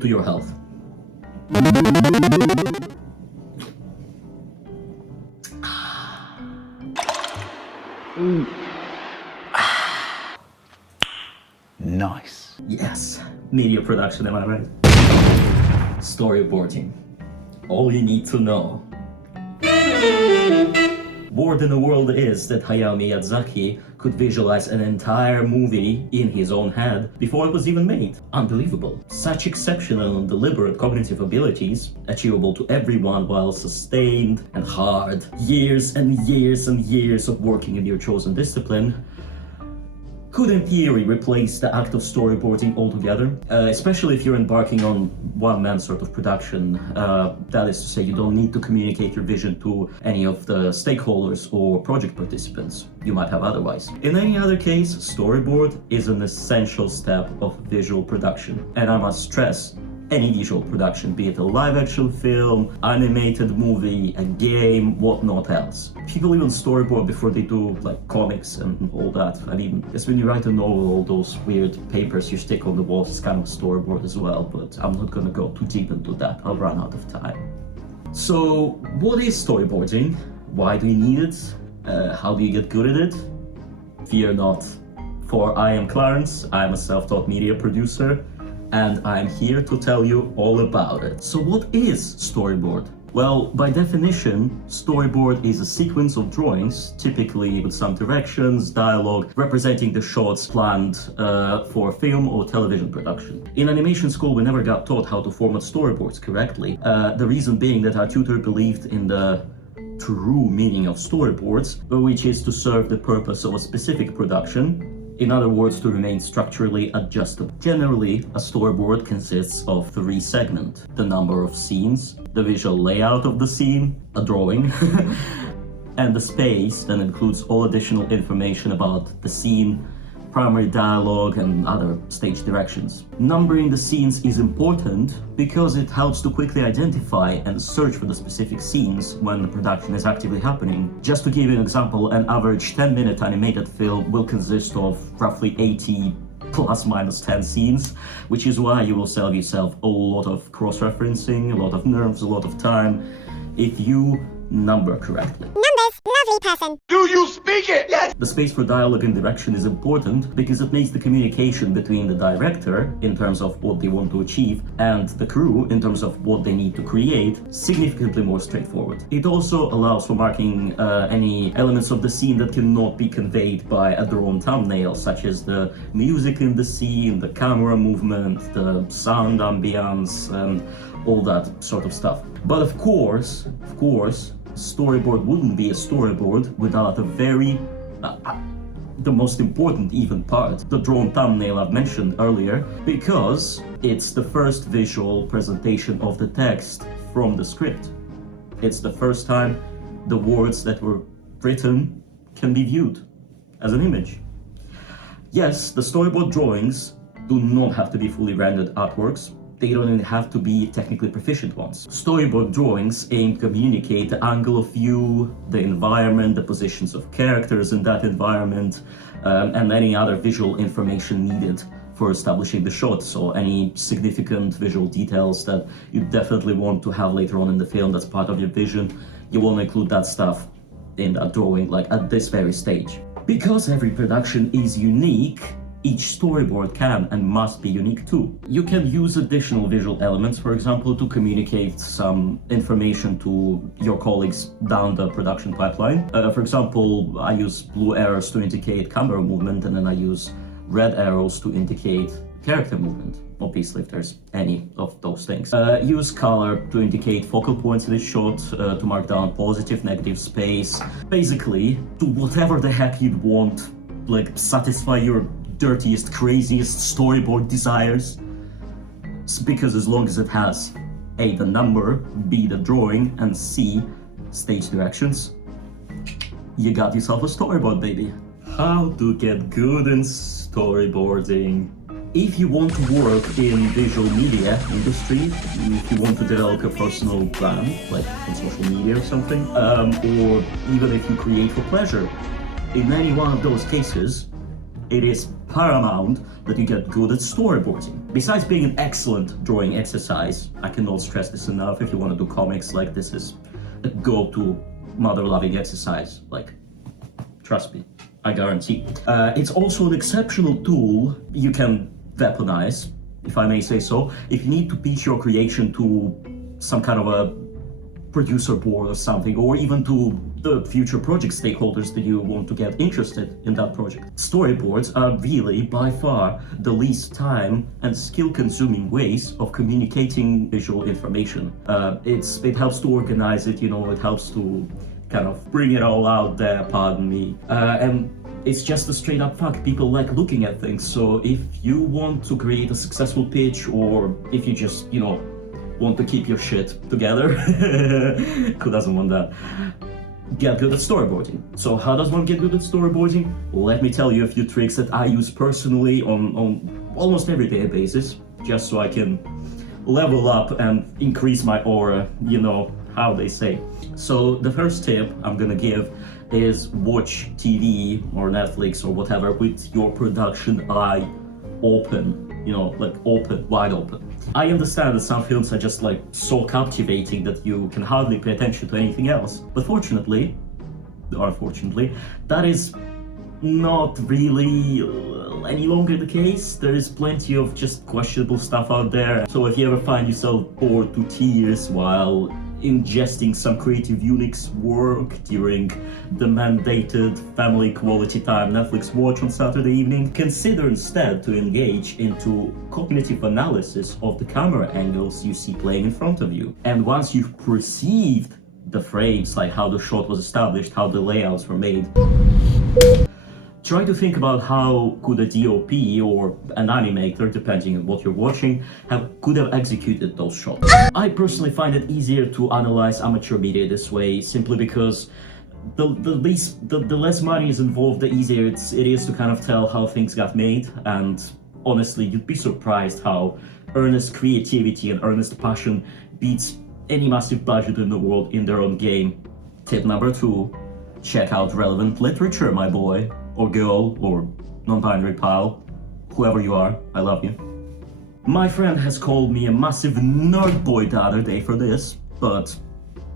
to your health. Nice. Yes, media production, am I right? Storyboarding. All you need to know. Word in the world is that Hayao Miyazaki could visualize an entire movie in his own head before it was even made. Unbelievable. Such exceptional and deliberate cognitive abilities, achievable to everyone while sustained and hard years and years and years of working in your chosen discipline, could in theory replace the act of storyboarding altogether, especially if you're embarking on one-man sort of production. That is to say, you don't need to communicate your vision to any of the stakeholders or project participants you might have otherwise. In any other case, storyboard is an essential step of visual production. And I must stress, any visual production, be it a live-action film, animated movie, a game, whatnot else. People even storyboard before they do like comics and all that. I mean, it's when you write a novel, all those weird papers you stick on the walls is kind of a storyboard as well, but I'm not gonna go too deep into that, I'll run out of time. So, what is storyboarding? Why do you need it? How do you get good at it? Fear not, for I am Clarence, I am a self-taught media producer, and I'm here to tell you all about it. So what is storyboard? Well, by definition, storyboard is a sequence of drawings, typically with some directions, dialogue, representing the shots planned for film or television production. In animation school, we never got taught how to format storyboards correctly. The reason being that our tutor believed in the true meaning of storyboards, which is to serve the purpose of a specific production. In other words, to remain structurally adjustable. Generally, a storyboard consists of 3 segments: the number of scenes, the visual layout of the scene, a drawing, and the space that includes all additional information about the scene, primary dialogue, and other stage directions. Numbering the scenes is important because it helps to quickly identify and search for the specific scenes when the production is actively happening. Just to give you an example, an average 10-minute animated film will consist of roughly 80 plus minus 10 scenes, which is why you will save yourself a lot of cross-referencing, a lot of nerves, a lot of time, if you number correctly. Numbers, lovely person. Do you speak it? Yes! The space for dialogue and direction is important because it makes the communication between the director, in terms of what they want to achieve, and the crew, in terms of what they need to create, significantly more straightforward. It also allows for marking any elements of the scene that cannot be conveyed by a drawn thumbnail, such as the music in the scene, the camera movement, the sound ambience, and all that sort of stuff. But of course, storyboard wouldn't be a storyboard without the most important even part, the drawn thumbnail I've mentioned earlier, because it's the first visual presentation of the text from the script. It's the first time the words that were written can be viewed as an image. Yes, the storyboard drawings do not have to be fully rendered artworks. They don't even have to be technically proficient ones. Storyboard drawings aim to communicate the angle of view, the environment, the positions of characters in that environment, and any other visual information needed for establishing the shot. So any significant visual details that you definitely want to have later on in the film that's part of your vision, you want to include that stuff in that drawing, like at this very stage. Because every production is unique, each storyboard can and must be unique too. You can use additional visual elements, for example, to communicate some information to your colleagues down the production pipeline. For example, I use blue arrows to indicate camera movement, and then I use red arrows to indicate character movement, obviously if there's any of those things. Use color to indicate focal points in the shot, to mark down positive, negative space. Basically, do whatever the heck you'd want, like satisfy your dirtiest, craziest storyboard desires, because as long as it has A, the number, B, the drawing, and C, stage directions, you got yourself a storyboard, baby. How to get good in storyboarding? If you want to work in visual media industry, if you want to develop a personal brand, like on social media or something, or even if you create for pleasure, in any one of those cases, it is paramount that you get good at storyboarding. Besides being an excellent drawing exercise, I cannot stress this enough, if you want to do comics, like, this is a go-to mother-loving exercise, like, trust me, I guarantee. It's also an exceptional tool you can weaponize, if I may say so, if you need to pitch your creation to some kind of a producer board or something, or even to the future project stakeholders that you want to get interested in that project. Storyboards are really, by far, the least time and skill-consuming ways of communicating visual information. It helps to organize it, you know, it helps to kind of bring it all out there, pardon me. And it's just a straight up fact. People like looking at things, so if you want to create a successful pitch, or if you just, you know, want to keep your shit together, who doesn't want that? Get good at storyboarding. So how does one get good at storyboarding? Let me tell you a few tricks that I use personally on almost everyday basis, just so I can level up and increase my aura, you know how they say. So the first tip I'm gonna give is watch TV or Netflix or whatever with your production eye open. You know, like open, wide open. I understand that some films are just like so captivating that you can hardly pay attention to anything else. But fortunately, or unfortunately, that is not really any longer the case. There is plenty of just questionable stuff out there. So if you ever find yourself bored to tears while ingesting some creative Unix work during the mandated family quality time Netflix watch on Saturday evening, consider instead to engage into cognitive analysis of the camera angles you see playing in front of you. And once you've perceived the frames, like how the shot was established, how the layouts were made, try to think about how could a DOP or an animator, depending on what you're watching, could have executed those shots. I personally find it easier to analyze amateur media this way, simply because the less money is involved, the easier it is to kind of tell how things got made. And honestly, you'd be surprised how earnest creativity and earnest passion beats any massive budget in the world in their own game. Tip number 2, check out relevant literature, my boy, or girl, or non-binary pal, whoever you are, I love you. My friend has called me a massive nerd boy the other day for this, but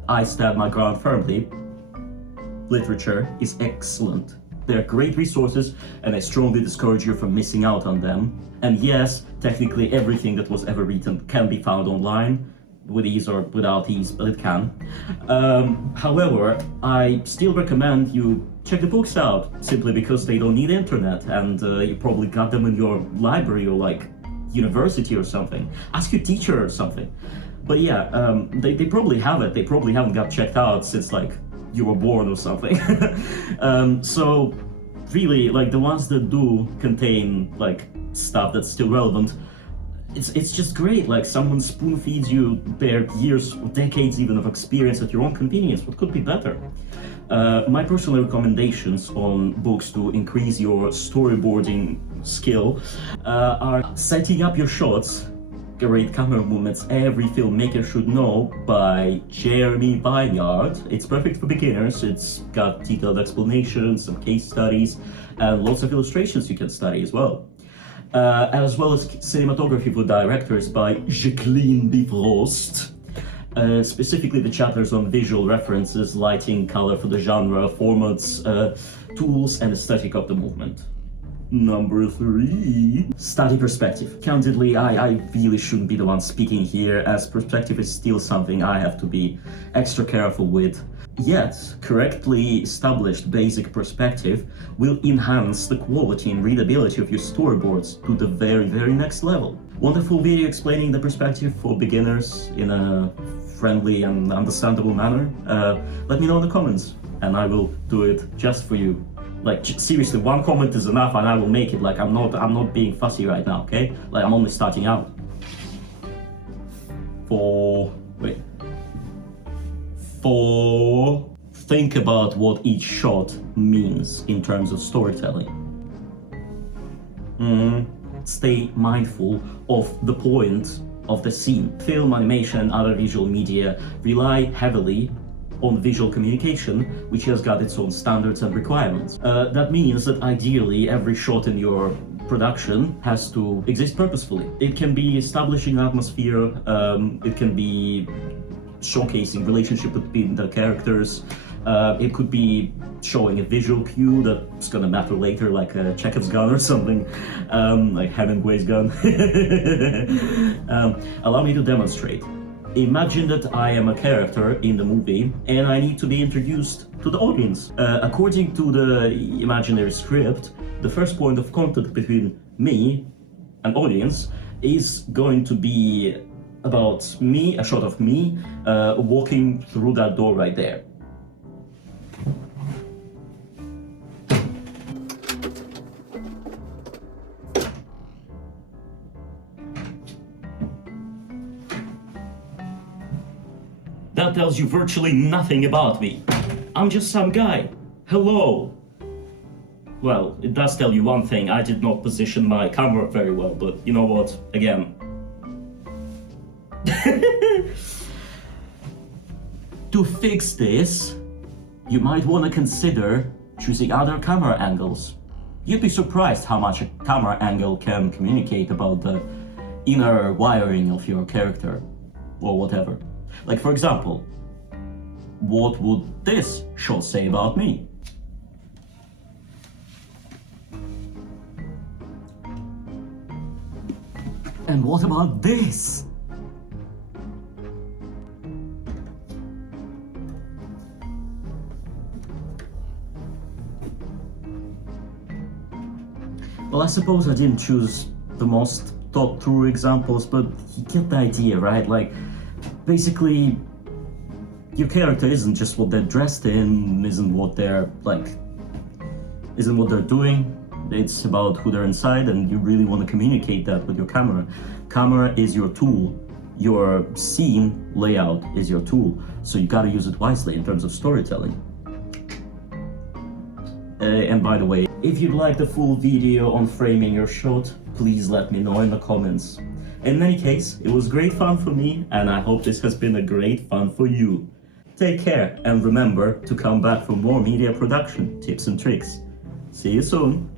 I stand my ground firmly. Literature is excellent. They're great resources, and I strongly discourage you from missing out on them. And yes, technically everything that was ever written can be found online, with ease or without ease, but it can. However, I still recommend you check the books out, simply because they don't need internet, and you probably got them in your library or like university or something. Ask your teacher or something. But yeah, they probably have it. They probably haven't got checked out since like you were born or something. So really, like the ones that do contain like stuff that's still relevant, it's just great. Like someone spoon feeds you their years, decades even of experience at your own convenience. What could be better? My personal recommendations on books to increase your storyboarding skill are Setting Up Your Shots, Great Camera Movements Every Filmmaker Should Know by Jeremy Vineyard. It's perfect for beginners. It's got detailed explanations, some case studies, and lots of illustrations you can study as well. As well as Cinematography for Directors by Jacqueline Bifrost. Specifically the chapters on visual references, lighting, color for the genre, formats, tools, and aesthetic of the movement. Number 3, study perspective. Candidly, I really shouldn't be the one speaking here, as perspective is still something I have to be extra careful with. Yet, correctly established basic perspective will enhance the quality and readability of your storyboards to the very, very next level. Want a full video explaining the perspective for beginners in a friendly and understandable manner? Let me know in the comments, and I will do it just for you. Like, seriously, one comment is enough and I will make it. Like, I'm not being fussy right now, okay? Like, I'm only starting out. Think about what each shot means in terms of storytelling. Stay mindful of the point of the scene. Film, animation, and other visual media rely heavily on visual communication, which has got its own standards and requirements. That means that ideally every shot in your production has to exist purposefully. It can be establishing atmosphere, it can be showcasing relationship between the characters, it could be showing a visual cue that's gonna matter later, like a Chekhov's gun or something, like Hemingway's gun. Allow me to demonstrate. Imagine that I am a character in the movie and I need to be introduced to the audience. According to the imaginary script, the first point of contact between me and audience is going to be about me, a shot of me walking through that door right there. That tells you virtually nothing about me. I'm just some guy. Hello. Well, it does tell you one thing. I did not position my camera very well, but you know what? Again. To fix this, you might want to consider choosing other camera angles. You'd be surprised how much a camera angle can communicate about the inner wiring of your character, or whatever. Like, for example, what would this shot say about me? And what about this? Well, I suppose I didn't choose the most thought through examples, but you get the idea, right? Like, basically, your character isn't just what they're dressed in, isn't what they're doing. It's about who they're inside, and you really want to communicate that with your camera. Camera is your tool. Your scene layout is your tool, so you gotta use it wisely in terms of storytelling. And by the way, if you'd like the full video on framing your shot, please let me know in the comments. In any case, it was great fun for me, and I hope this has been a great fun for you. Take care, and remember to come back for more media production tips and tricks. See you soon!